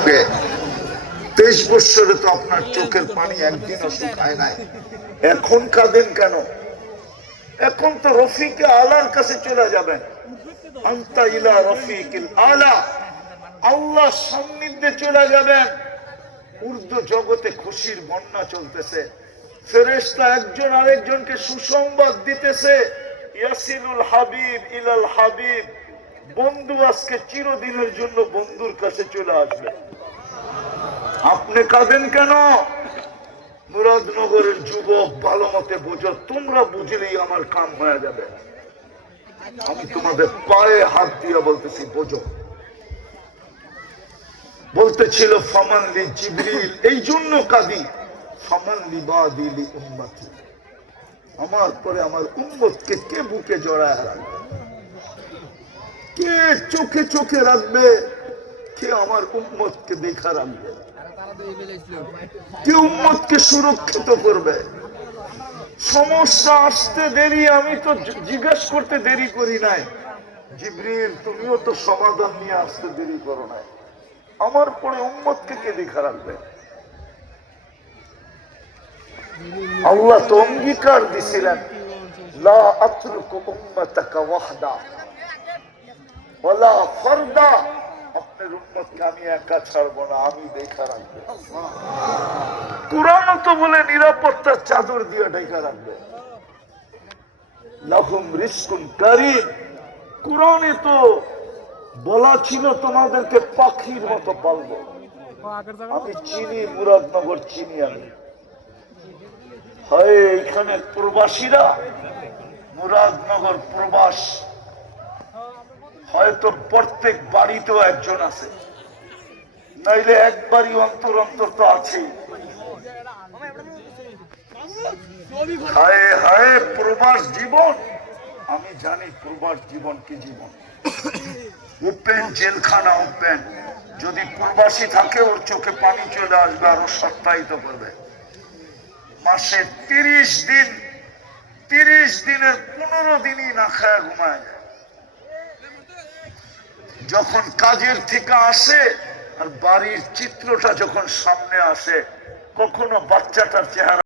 লাগবে। 23 বছরে তো আপনার চোখের পানি একদিনও শুকায় নাই, এখন কাঁদেন কেন? এখন তো রফিকে আলার কাছে চলে যাবেন। আনতা ইলা রফিকিল আলা, আল্লাহ সান্নিধ্যে চলে যাবেন। উর্দু জগতে খুশির বন্যা চলতেছে, ফেরেশতা একজন আরেকজনকে সুসংবাদ দিতেছে, ইয়াসিলুল হাবিব ইলাল হাবিব, বন্ধু আজকে চিরদিনের জন্য বন্ধুর কাছে চলে আসবে। আপনি কাঁদেন কেন? মুরাদনগরের যুবক ভালো মতে বোঝো, তোমরা বুঝলেই আমার কাম হয়ে যাবে। আমি তোমাদের পায়ে হাত দিয়ে বলতেছি, বোঝো। বলতেছিল ফামান লি জিবরিল, এই জন্য কাঁদি, ফামান লি বাদি লি উম্মতি, আমার পরে আমার উম্মতকে কে বুকে জড়ায় রাখবে, কে চোখে চোখে রাখবে, কে আমার উম্মতকে দেখা রাখবে, কে উম্মতকে সুরক্ষিত করবে। সমস্যা আসতে দেরি, আমি তো জিজ্ঞেস করতে দেরি করি নাই, জিবরিল তুমিও তো সমাধান নিয়ে আসতে দেরি করো নাই, আমার পরে উম্মতকে কে দেখা রাখবে? আল্লাহ তো অঙ্গীকার দিছিলেন, লা আতরুকু উম্মাতাকা ওয়াহদা ওয়ালা ফারদা, আপনার উম্মতকে আমি একা ছাড়বো না, আমি দেখা রাখবো। কুরআনও তো বলে নিরাপত্তার চাদর দিয়ে ঢেকে রাখবে, লাহুম রিজকুন কারীম। কুরআনে তো বলা ছিল তোমাদেরকে পাখির মতো পালবো। আমি চিনি মুরাদনগর, চিনি আমি। হয় এখানে প্রবাসীরা, মুরাদনগর প্রবাস, হয়তো প্রত্যেক বাড়িতেও একজন আছে, নাইলে একবারই অন্তর অন্তর তো আছেই। হায় হায় প্রবাস জীবন, আমি জানি প্রবাস জীবন কি জীবন। ওপেন জেলখানা ওপেন, যদি প্রবাসী থাকে ওর চোখে পানি চলে আসবে, আরো সত্যায়িত করবে। মাসে 30 দিন, 30 দিনের 15 দিনই না খায় ঘুমায় যায়। যখন কাজের থেকে আসে আর বাড়ির চিত্রটা যখন সামনে আসে, কখনো বাচ্চাটার চেহারা